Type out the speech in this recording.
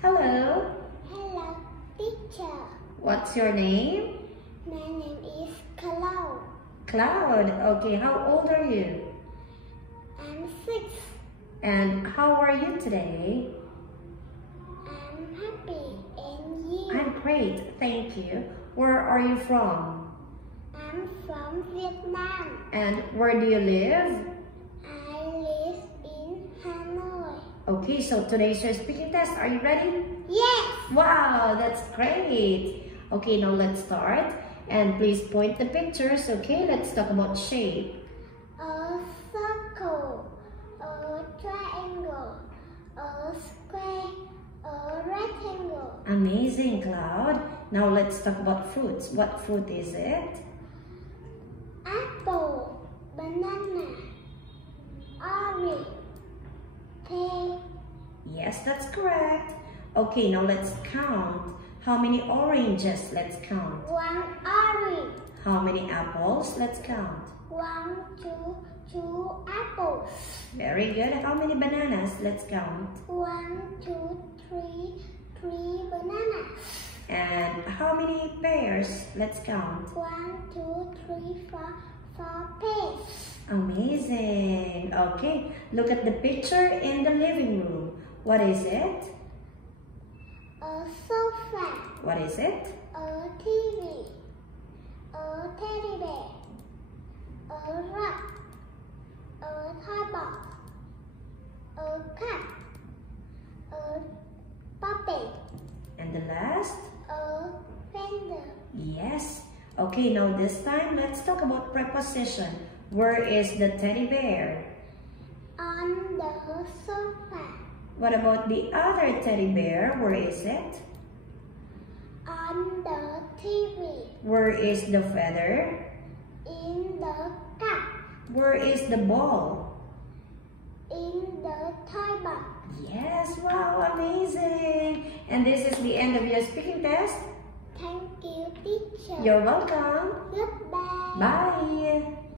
Hello. Hello, teacher. What's your name? My name is Cloud. Cloud. Okay, how old are you? I'm 6. And how are you today? I'm happy. And you? I'm great, thank you. Where are you from? I'm from Vietnam. And where do you live? I live in Hanoi. Okay, so today's your speaking test. Are you ready? Yes. Wow, that's great. Okay, now let's start. And please point the pictures, okay? Let's talk about shape. A circle, a triangle, a square, a rectangle. Amazing, Cloud. Now let's talk about fruits. What fruit is it? Apple, banana, orange, pear. Yes, that's correct. Okay, now let's count. How many oranges? Let's count. 1 orange. How many apples? Let's count. 1, 2 apples. Very good. How many bananas? Let's count. 1, 2, 3 bananas. And how many pears? Let's count. 1, 2, 3, 4 pears. Amazing. Okay, look at the picture in the living room. What is it? A sofa. What is it? A TV. A teddy bear. A rug. A toy box. A cat. A puppy. And the last? A fender. Yes. Okay, now this time, let's talk about preposition. Where is the teddy bear? On the sofa. What about the other teddy bear? Where is it? On the TV. Where is the feather? In the cup. Where is the ball? In the toy box. Yes, wow, amazing. And this is the end of your speaking test. Thank you, teacher. You're welcome. Goodbye. Bye.